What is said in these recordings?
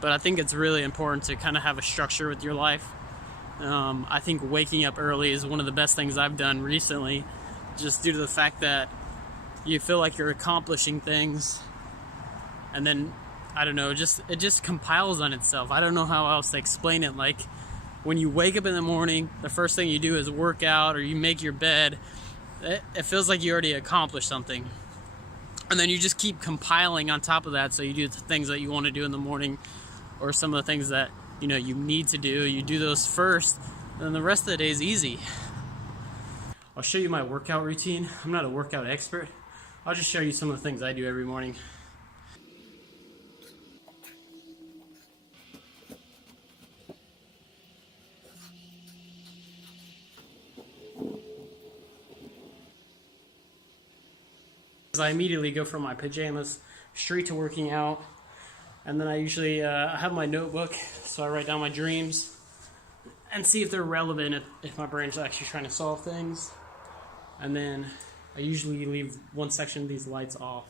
but I think it's really important to kind of have a structure with your life. I think waking up early is one of the best things I've done recently, just due to the fact that you feel like you're accomplishing things, and then I don't know, it just compiles on itself. I don't know how else to explain it. Like when you wake up in the morning, the first thing you do is work out or you make your bed. It feels like you already accomplished something, and then you just keep compiling on top of that. So you do the things that you want to do in the morning, or some of the things that you know you need to do. You do those first, and then the rest of the day is easy. I'll show you my workout routine. I'm not a workout expert. I'll just show you some of the things I do every morning. I immediately go from my pajamas straight to working out, and then I usually have my notebook, so I write down my dreams and see if they're relevant, if my brain's actually trying to solve things. And then I usually leave one section of these lights off.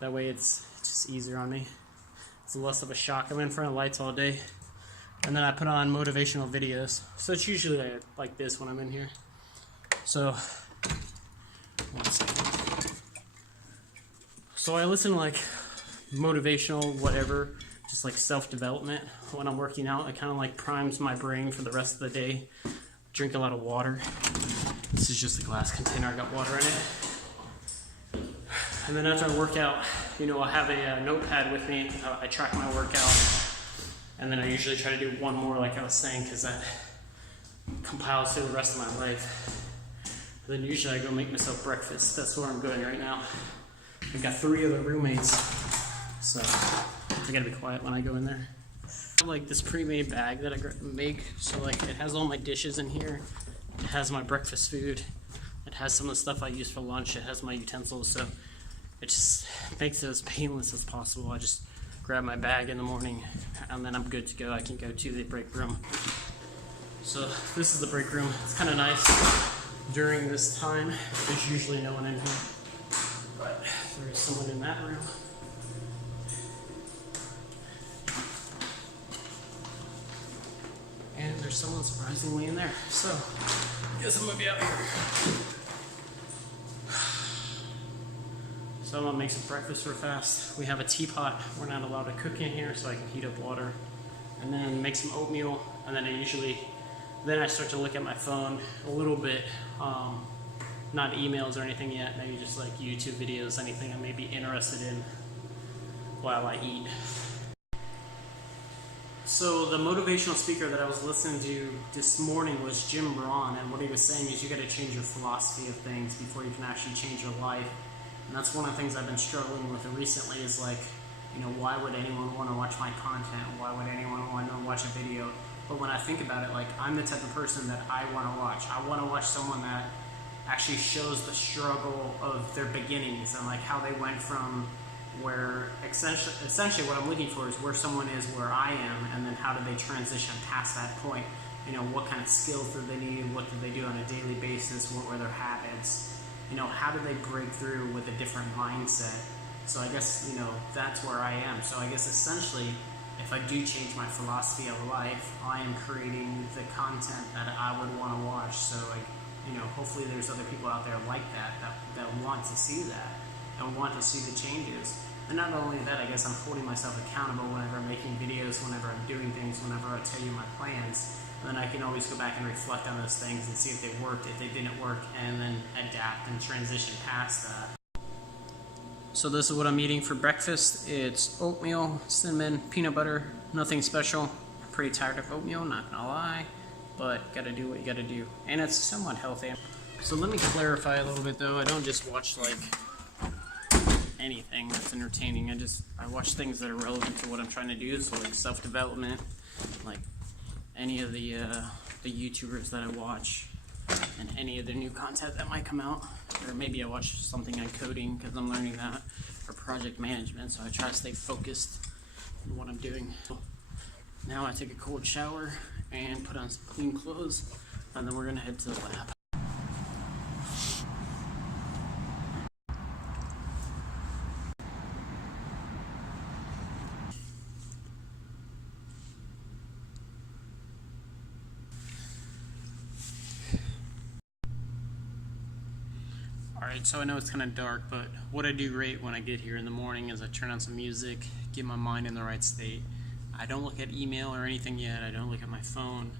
That way it's just easier on me. It's less of a shock. I'm in front of lights all day. And then I put on motivational videos. So it's usually like this when I'm in here. So, one second. So I listen to like motivational whatever, just like self-development when I'm working out. It kind of like primes my brain for the rest of the day. Drink a lot of water. This is just a glass container, I got water in it. And then after I work out, you know, I have a notepad with me. I track my workout, and then I usually try to do one more, like I was saying, because that compiles to the rest of my life. And then usually I go make myself breakfast. That's where I'm going right now. I've got 3 other roommates, so I gotta be quiet when I go in there. I have like this pre-made bag that I make, so like it has all my dishes in here. It has my breakfast food. It has some of the stuff I use for lunch. It has my utensils, so it just makes it as painless as possible. I just grab my bag in the morning, and then I'm good to go. I can go to the break room. So this is the break room. It's kind of nice during this time. There's usually no one in here, but there is someone in that room. And there's someone surprisingly in there. So, I guess I'm gonna be out here. So I'm gonna make some breakfast real fast. We have a teapot. We're not allowed to cook in here, so I can heat up water. And then make some oatmeal. And then I start to look at my phone a little bit. Not emails or anything yet, maybe just like YouTube videos, anything I may be interested in while I eat. So the motivational speaker that I was listening to this morning was Jim Rohn, and what he was saying is you got to change your philosophy of things before you can actually change your life. And that's one of the things I've been struggling with recently is like, you know, why would anyone want to watch my content? Why would anyone want to watch a video? But when I think about it, like I'm the type of person that I want to watch. I want to watch someone that actually shows the struggle of their beginnings and like how they went from where essentially what I'm looking for is where someone is where I am, and then how do they transition past that point. You know, what kind of skills do they need, what do they do on a daily basis, what were their habits, you know, how do they break through with a different mindset. So I guess, you know, that's where I am. So I guess essentially if I do change my philosophy of life, I am creating the content that I would want to watch. So like, you know, hopefully there's other people out there like that want to see that and want to see the changes. And not only that, I guess I'm holding myself accountable whenever I'm making videos, whenever I'm doing things, whenever I tell you my plans. And then I can always go back and reflect on those things and see if they worked, if they didn't work, and then adapt and transition past that. So this is what I'm eating for breakfast. It's oatmeal, cinnamon, peanut butter, nothing special. I'm pretty tired of oatmeal, not gonna lie, but gotta do what you gotta do. And it's somewhat healthy. So let me clarify a little bit though. I don't just watch like anything that's entertaining. I watch things that are relevant to what I'm trying to do. So like self-development, like any of the YouTubers that I watch, and any of the new content that might come out. Or maybe I watch something on coding because I'm learning that, or project management, so I try to stay focused on what I'm doing. Now I take a cold shower and put on some clean clothes, and then we're gonna head to the lab. Alright, so I know it's kind of dark, but what I do great when I get here in the morning is I turn on some music, get my mind in the right state. I don't look at email or anything yet. I don't look at my phone.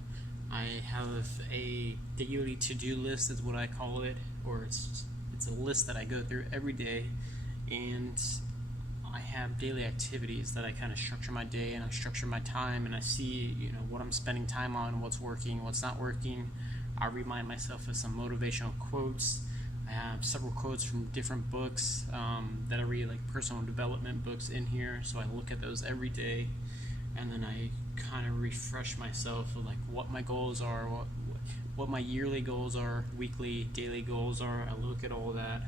I have a daily to-do list is what I call it, or it's a list that I go through every day, and I have daily activities that I kind of structure my day, and I structure my time, and I see, what I'm spending time on, what's working, what's not working. I remind myself of some motivational quotes. I have several quotes from different books that I read, like personal development books in here, so I look at those every day, and then I kind of refresh myself of like what my goals are, what my yearly goals are, weekly, daily goals are. I look at all that,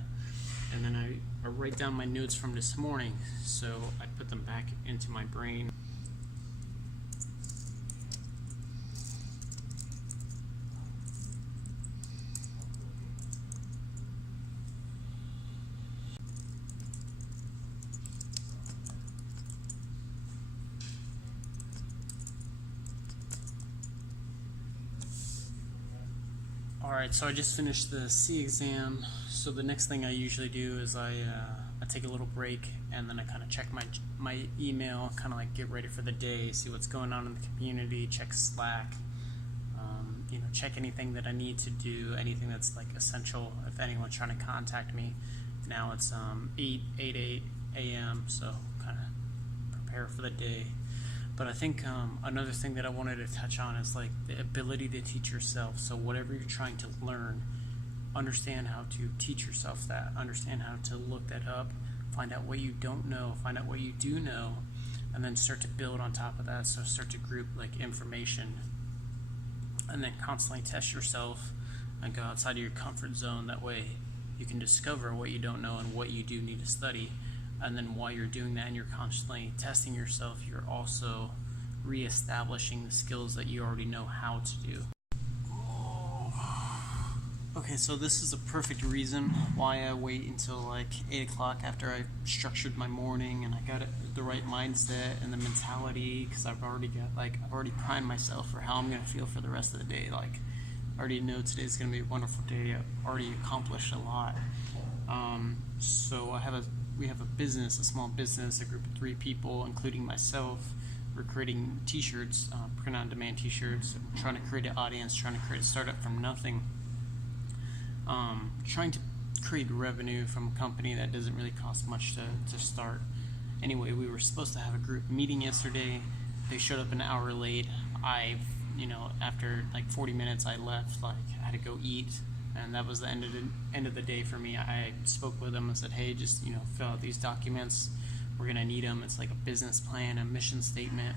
and then I write down my notes from this morning, so I put them back into my brain. Alright, so I just finished the C exam, so the next thing I usually do is I take a little break, and then I kind of check my email, kind of like get ready for the day, see what's going on in the community, check Slack, check anything that I need to do, anything that's like essential, if anyone's trying to contact me. Now it's 8 a.m., so kind of prepare for the day. But I think another thing that I wanted to touch on is like the ability to teach yourself. So whatever you're trying to learn, understand how to teach yourself that. Understand how to look that up. Find out what you don't know. Find out what you do know. And then start to build on top of that. So start to group like information. And then constantly test yourself and go outside of your comfort zone. That way you can discover what you don't know and what you do need to study. And then while you're doing that and you're constantly testing yourself, you're also reestablishing the skills that you already know how to do. Okay, so this is a perfect reason why I wait until like 8 o'clock after I structured my morning and I got the right mindset and the mentality, because I've already primed myself for how I'm going to feel for the rest of the day. Like, I already know today's going to be a wonderful day. I've already accomplished a lot. So we have a small business, a group of 3 people, including myself. We're creating t-shirts, print-on-demand t-shirts, trying to create an audience, trying to create a startup from nothing, trying to create revenue from a company that doesn't really cost much to start. Anyway, we were supposed to have a group meeting yesterday. They showed up an hour late. After like 40 minutes, I left. Like, I had to go eat. And that was the end of the day for me. I spoke with them and said, hey, just fill out these documents. We're gonna need them. It's like a business plan, a mission statement,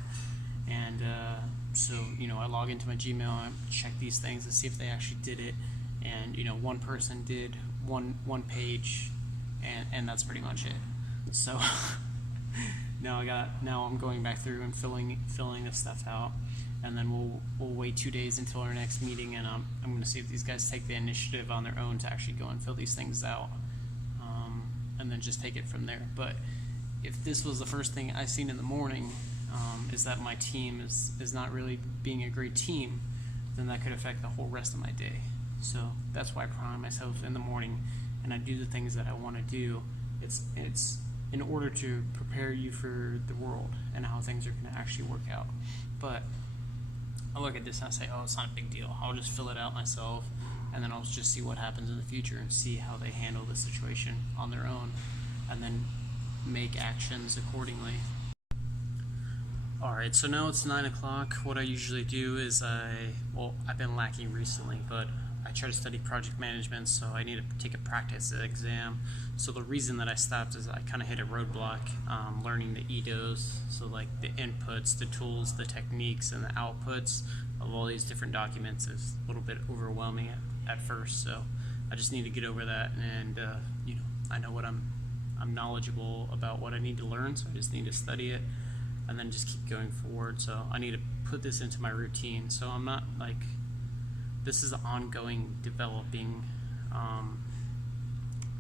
and so I log into my Gmail and check these things and see if they actually did it. And one person did one page, and that's pretty much it. So now I'm going back through and filling this stuff out. And then we'll wait 2 days until our next meeting, and I'm going to see if these guys take the initiative on their own to actually go and fill these things out, and then just take it from there. But if this was the first thing I seen in the morning, is that my team is not really being a great team, then that could affect the whole rest of my day. So that's why I prime myself in the morning, and I do the things that I want to do. It's in order to prepare you for the world and how things are going to actually work out. But I look at this and I say, oh, it's not a big deal. I'll just fill it out myself, and then I'll just see what happens in the future and see how they handle the situation on their own, and then make actions accordingly. Alright, so now it's 9 o'clock. What I usually do is I've been lacking recently, but I try to study project management, so I need to take a practice exam. So the reason that I stopped is I kind of hit a roadblock learning the EDOs, so like the inputs, the tools, the techniques, and the outputs of all these different documents is a little bit overwhelming at first. So I just need to get over that, and I know what I'm knowledgeable about what I need to learn, so I just need to study it and then just keep going forward. So I need to put this into my routine. So I'm not like, this is an ongoing developing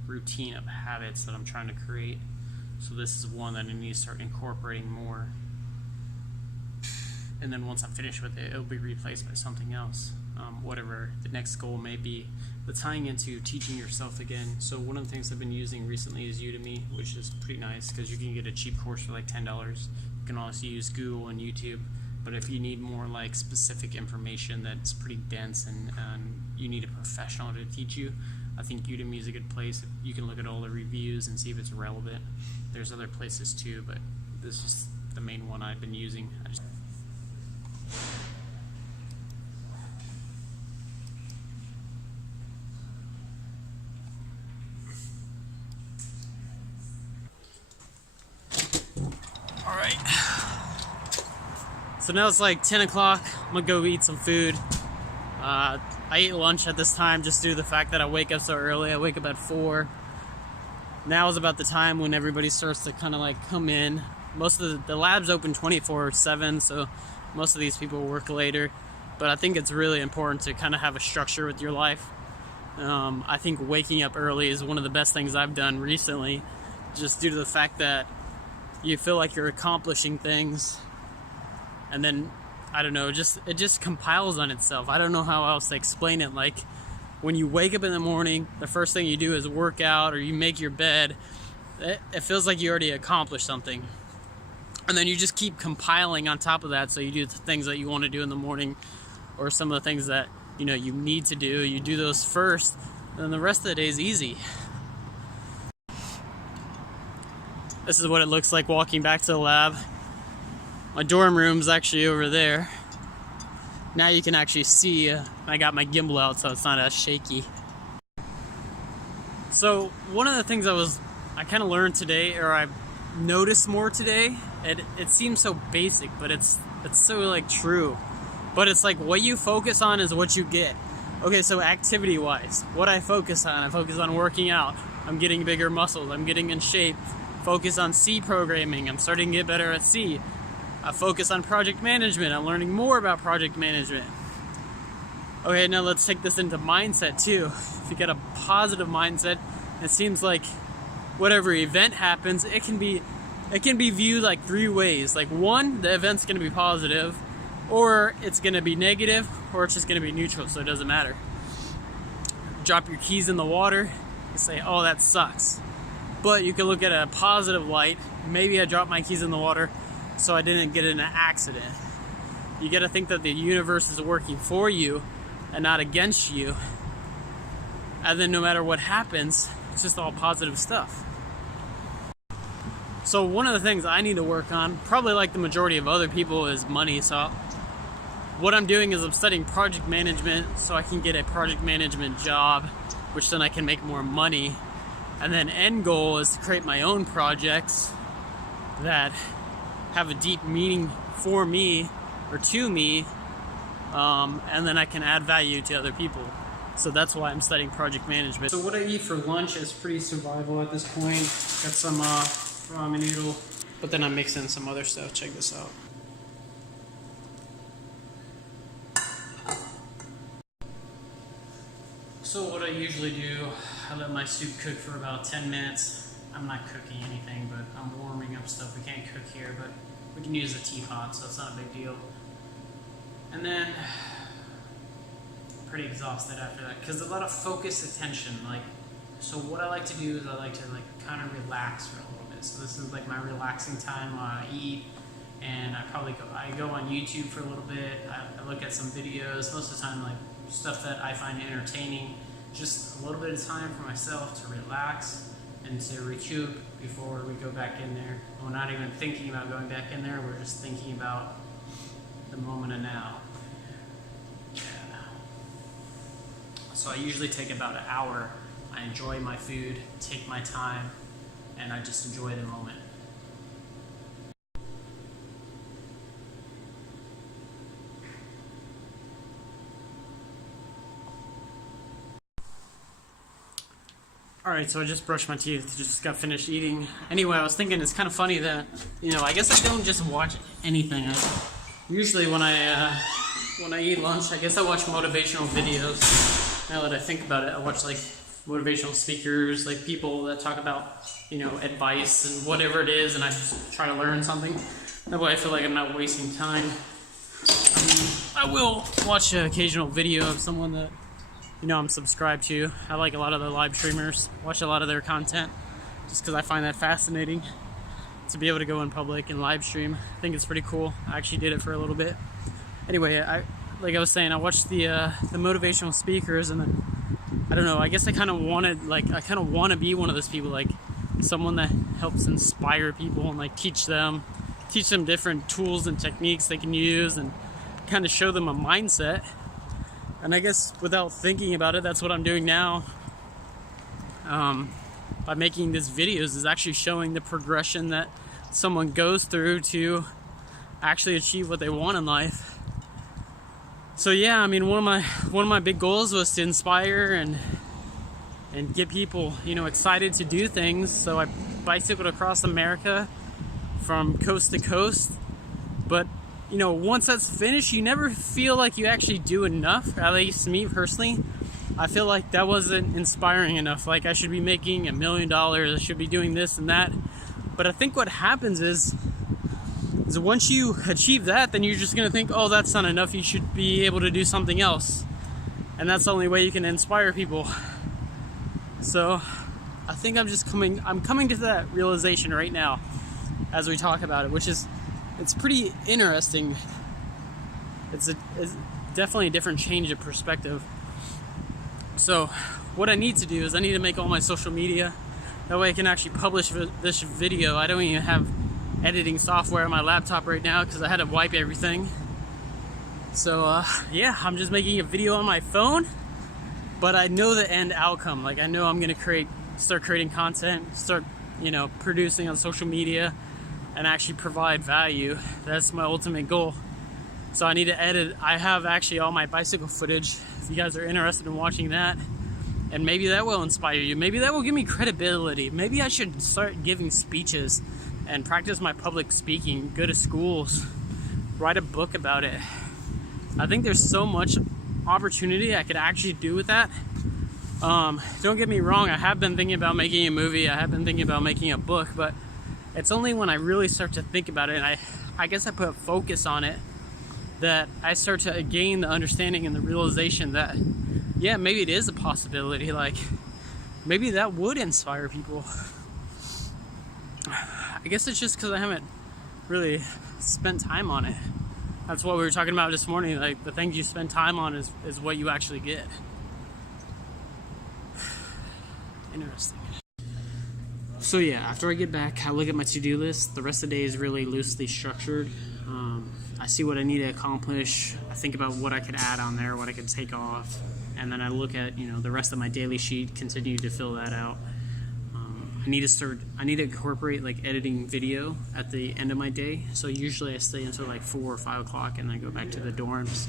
routine of habits that I'm trying to create. So this is one that I need to start incorporating more. And then once I'm finished with it, it'll be replaced by something else. Whatever the next goal may be. the tying into teaching yourself again. So one of the things I've been using recently is Udemy, which is pretty nice because you can get a cheap course for like $10. You can also use Google and YouTube. But if you need more like specific information that's pretty dense and you need a professional to teach you, I think Udemy is a good place. You can look at all the reviews and see if it's relevant. There's other places too, but this is the main one I've been using. All right. So now it's like 10 o'clock. I'm gonna go eat some food. I ate lunch at this time just due to the fact that I wake up so early. I wake up at 4. Now is about the time when everybody starts to kind of like come in. Most of the lab's open 24/7, so most of these people work later. But I think it's really important to kind of have a structure with your life. I think waking up early is one of the best things I've done recently, just due to the fact that you feel like you're accomplishing things. And then, I don't know, it just compiles on itself. I don't know how else to explain it. Like, when you wake up in the morning, the first thing you do is work out or you make your bed. It feels like you already accomplished something. And then you just keep compiling on top of that. So you do the things that you want to do in the morning, or some of the things that, you know, you need to do. You do those first, and then the rest of the day is easy. This is what it looks like walking back to the lab. My dorm room's actually over there. Now you can actually see I got my gimbal out so it's not as shaky. So one of the things I kind of learned today, or I noticed more today, it seems so basic, but it's so like true. But it's like what you focus on is what you get. Okay, so activity wise, what I focus on working out. I'm getting bigger muscles, I'm getting in shape. Focus on C programming, I'm starting to get better at C. I focus on project management. I'm learning more about project management. Okay, now let's take this into mindset too. If you get a positive mindset, it seems like whatever event happens, it can be viewed like 3 ways. Like, one, the event's going to be positive, or it's going to be negative, or it's just going to be neutral, so it doesn't matter. Drop your keys in the water, you say, oh, that sucks. But you can look at a positive light. Maybe I dropped my keys in the water so I didn't get in an accident. You got to think that the universe is working for you and not against you. And then no matter what happens, it's just all positive stuff. So one of the things I need to work on, probably like the majority of other people, is money. So what I'm doing is I'm studying project management so I can get a project management job, which then I can make more money. And then end goal is to create my own projects that have a deep meaning for me or to me, and then I can add value to other people. So that's why I'm studying project management. So what I eat for lunch is pretty survival at this point. Got some ramen noodle, but then I'm mixing some other stuff. Check this out. So what I usually do, I let my soup cook for about 10 minutes. I'm not cooking anything, but I'm warming up stuff. We can't cook here, but we can use a teapot, so it's not a big deal. And then, pretty exhausted after that, because a lot of focused attention. Like, so what I like to do is I like to kind of relax for a little bit. So this is like my relaxing time while I eat, and I go on YouTube for a little bit. I look at some videos, most of the time like stuff that I find entertaining. Just a little bit of time for myself to relax and to recoup before we go back in there. We're not even thinking about going back in there, we're just thinking about the moment of now. Yeah. So I usually take about an hour. I enjoy my food, take my time, and I just enjoy the moment. Alright, so I just brushed my teeth, just got finished eating. Anyway, I was thinking it's kind of funny that, I guess I don't just watch anything. Usually when I eat lunch, I guess I watch motivational videos. Now that I think about it, I watch like motivational speakers, like people that talk about, advice and whatever it is, and I just try to learn something. That way I feel like I'm not wasting time. I will watch an occasional video of someone that, I'm subscribed to. I like a lot of the live streamers, watch a lot of their content, just because I find that fascinating to be able to go in public and live stream. I think it's pretty cool. I actually did it for a little bit. Anyway, like I was saying, I watched the motivational speakers, and then I don't know. I guess I kind of want to be one of those people, like someone that helps inspire people and like teach them different tools and techniques they can use, and kind of show them a mindset. And I guess without thinking about it, that's what I'm doing now. By making these videos, is actually showing the progression that someone goes through to actually achieve what they want in life. So yeah, I mean, one of my big goals was to inspire and get people, excited to do things. So I bicycled across America from coast to coast. But once that's finished, you never feel like you actually do enough. At least me personally, I feel like that wasn't inspiring enough. Like I should be making $1 million, I should be doing this and that. But I think what happens is once you achieve that, then you're just gonna think, oh, that's not enough, you should be able to do something else. And that's the only way you can inspire people. So I think I'm coming to that realization right now as we talk about it, which is, it's pretty interesting. It's definitely a different change of perspective. So what I need to do is I need to make all my social media. That way I can actually publish this video. I don't even have editing software on my laptop right now because I had to wipe everything. So yeah, I'm just making a video on my phone, but I know the end outcome. Like I know I'm gonna start creating content, start producing on social media, and actually provide value. That's my ultimate goal. So I need to edit. I have actually all my bicycle footage, if you guys are interested in watching that, and maybe that will inspire you. Maybe that will give me credibility. Maybe I should start giving speeches and practice my public speaking, go to schools, write a book about it. I think there's so much opportunity I could actually do with that. Don't get me wrong, I have been thinking about making a movie, I have been thinking about making a book, but it's only when I really start to think about it, and I guess I put focus on it, that I start to gain the understanding and the realization that, yeah, maybe it is a possibility. Like, maybe that would inspire people. I guess it's just because I haven't really spent time on it. That's what we were talking about this morning. Like, the things you spend time on is what you actually get. Interesting. So yeah, after I get back, I look at my to-do list. The rest of the day is really loosely structured. I see what I need to accomplish. I think about what I could add on there, what I could take off, and then I look at the rest of my daily sheet, continue to fill that out. I need to incorporate like editing video at the end of my day. So usually I stay until like 4 or 5 o'clock, and then I go back to the dorms,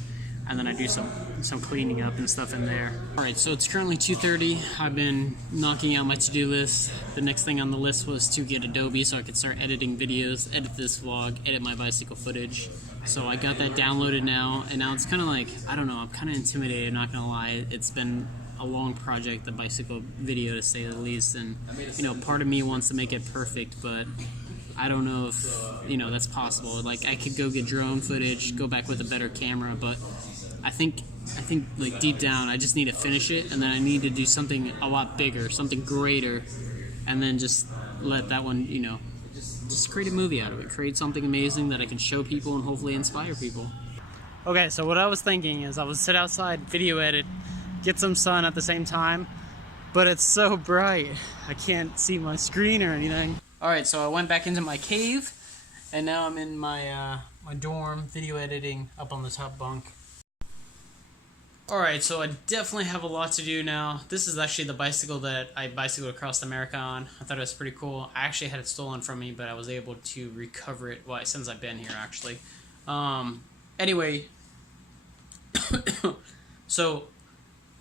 and then I do some cleaning up and stuff in there. Alright, so it's currently 2:30. I've been knocking out my to-do list. The next thing on the list was to get Adobe so I could start editing videos, edit this vlog, edit my bicycle footage. So I got that downloaded now, and now it's kind of like, I don't know, I'm kind of intimidated, not gonna lie. It's been a long project, the bicycle video, to say the least, and part of me wants to make it perfect, but I don't know if that's possible. Like, I could go get drone footage, go back with a better camera, but I think like deep down I just need to finish it, and then I need to do something a lot bigger, something greater, and then just let that one, just create a movie out of it, create something amazing that I can show people and hopefully inspire people. Okay, so what I was thinking is I would sit outside, video edit, get some sun at the same time, but it's so bright I can't see my screen or anything. Alright, so I went back into my cave, and now I'm in my my dorm, video editing up on the top bunk. Alright, so I definitely have a lot to do now. This is actually the bicycle that I bicycled across America on. I thought it was pretty cool. I actually had it stolen from me, but I was able to recover it since I've been here, actually. Anyway, so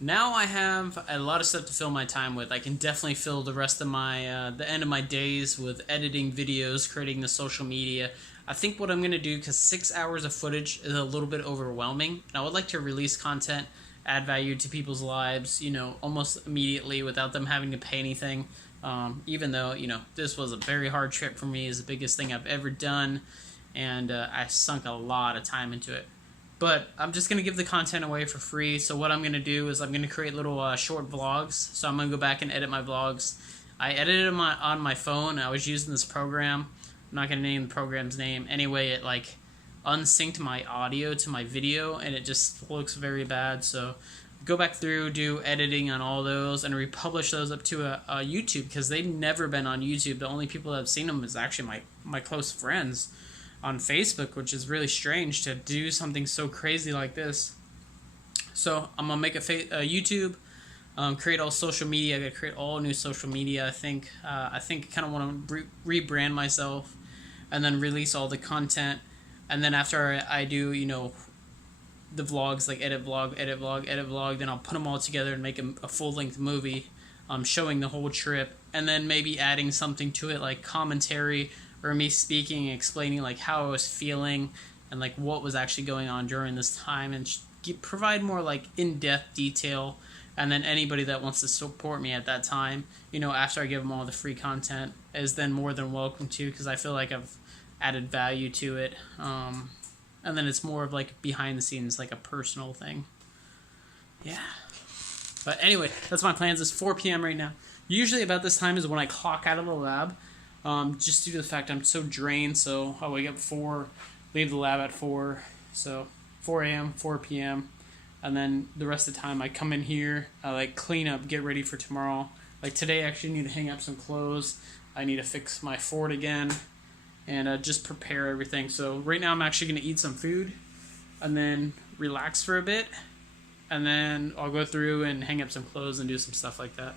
now I have a lot of stuff to fill my time with. I can definitely fill the rest of my, the end of my days with editing videos, creating the social media. I think what I'm going to do, because 6 hours of footage is a little bit overwhelming, and I would like to release content, add value to people's lives, almost immediately without them having to pay anything. Even though, this was a very hard trip for me. It's the biggest thing I've ever done, and I sunk a lot of time into it. But I'm just going to give the content away for free. So what I'm going to do is I'm going to create little short vlogs. So I'm going to go back and edit my vlogs. I edited them on my phone. I was using this program. I'm not going to name the program's name. Anyway, it like unsynced my audio to my video, and it just looks very bad. So go back through, do editing on all those, and republish those up to a YouTube, because they've never been on YouTube. The only people that have seen them is actually my close friends on Facebook, which is really strange to do something so crazy like this. So I'm gonna make a YouTube, create all social media. I gotta create all new social media. I think I kind of want to rebrand myself, and then release all the content. And then after I do, the vlogs, like edit vlog, then I'll put them all together and make a full-length movie, showing the whole trip, and then maybe adding something to it like commentary, or me speaking and explaining like how I was feeling and like what was actually going on during this time, and provide more like in-depth detail. And then anybody that wants to support me at that time, after I give them all the free content, is then more than welcome to, because I feel like I've added value to it. And then it's more of like behind the scenes, like a personal thing. Yeah. But anyway, that's my plans. It's 4 p.m. right now. Usually about this time is when I clock out of the lab. Just due to the fact I'm so drained. So I wake up 4, leave the lab at 4. So 4 a.m., 4 p.m. And then the rest of the time I come in here, I like clean up, get ready for tomorrow. Like today I actually need to hang up some clothes. I need to fix my Ford again. And just prepare everything. So right now I'm actually going to eat some food and then relax for a bit. And then I'll go through and hang up some clothes and do some stuff like that.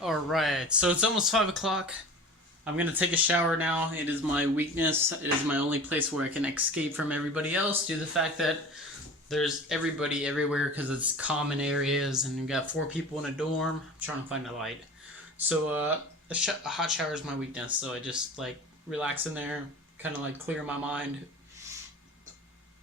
Alright, so it's almost 5 o'clock. I'm going to take a shower now. It is my weakness. It is my only place where I can escape from everybody else due to the fact that there's everybody everywhere, because it's common areas and you've got 4 people in a dorm. I'm trying to find a light. So a hot shower is my weakness, so I just like relax in there, kind of like clear my mind.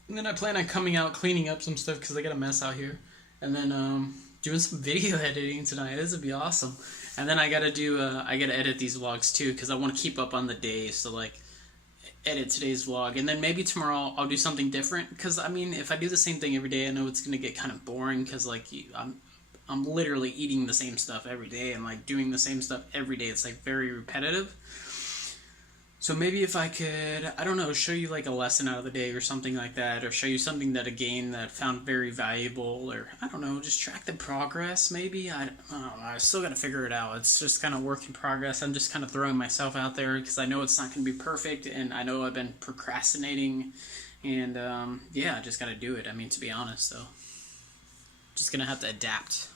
And then I plan on coming out, cleaning up some stuff, because I got a mess out here. And then doing some video editing tonight. This would be awesome. And then I gotta edit these vlogs too, because I want to keep up on the day. So like edit today's vlog, and then maybe tomorrow I'll do something different, because I mean, if I do the same thing every day, I know it's gonna get kind of boring, because like I'm literally eating the same stuff every day and like doing the same stuff every day. It's like very repetitive. So maybe if I could, I don't know, show you like a lesson out of the day or something like that, or show you something that that I found very valuable, or I don't know, just track the progress maybe. I don't know, I still got to figure it out. It's just kind of work in progress. I'm just kind of throwing myself out there because I know it's not going to be perfect, and I know I've been procrastinating, and yeah, I just got to do it. I mean, to be honest, so just going to have to adapt.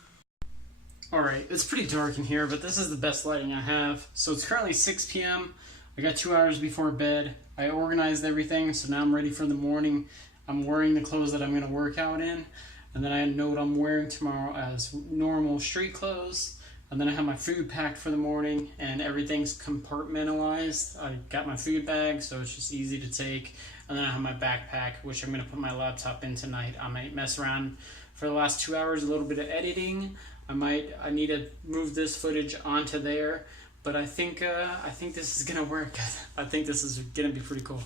Alright, it's pretty dark in here, but this is the best lighting I have. So it's currently 6 p.m. I got 2 hours before bed. I organized everything, so now I'm ready for the morning. I'm wearing the clothes that I'm going to work out in, and then I know what I'm wearing tomorrow as normal street clothes. And then I have my food packed for the morning, and everything's compartmentalized. I got my food bag, so it's just easy to take. And then I have my backpack, which I'm going to put my laptop in tonight. I might mess around for the last 2 hours, a little bit of editing. I need to move this footage onto there, but I think this is gonna work. I think this is gonna be pretty cool.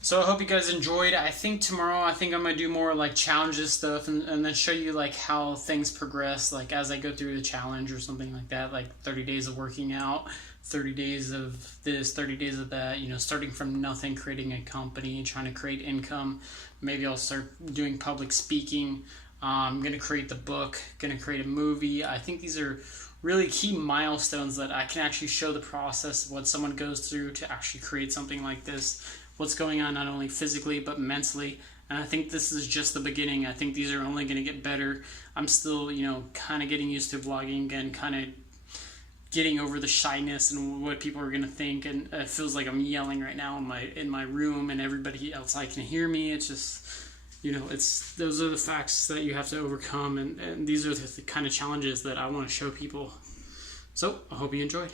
So I hope you guys enjoyed. I think tomorrow I'm gonna do more like challenges stuff, and then show you like how things progress, like as I go through the challenge or something like that, like 30 days of working out, 30 days of this, 30 days of that, starting from nothing, creating a company, trying to create income. Maybe I'll start doing public speaking. I'm going to create the book, going to create a movie. I think these are really key milestones that I can actually show the process of what someone goes through to actually create something like this, what's going on not only physically but mentally. And I think this is just the beginning. I think these are only going to get better. I'm still, kind of getting used to vlogging again, kind of getting over the shyness and what people are going to think. And it feels like I'm yelling right now in my room, and everybody else can hear me. It's just... those are the facts that you have to overcome, and these are the kind of challenges that I want to show people. So I hope you enjoyed.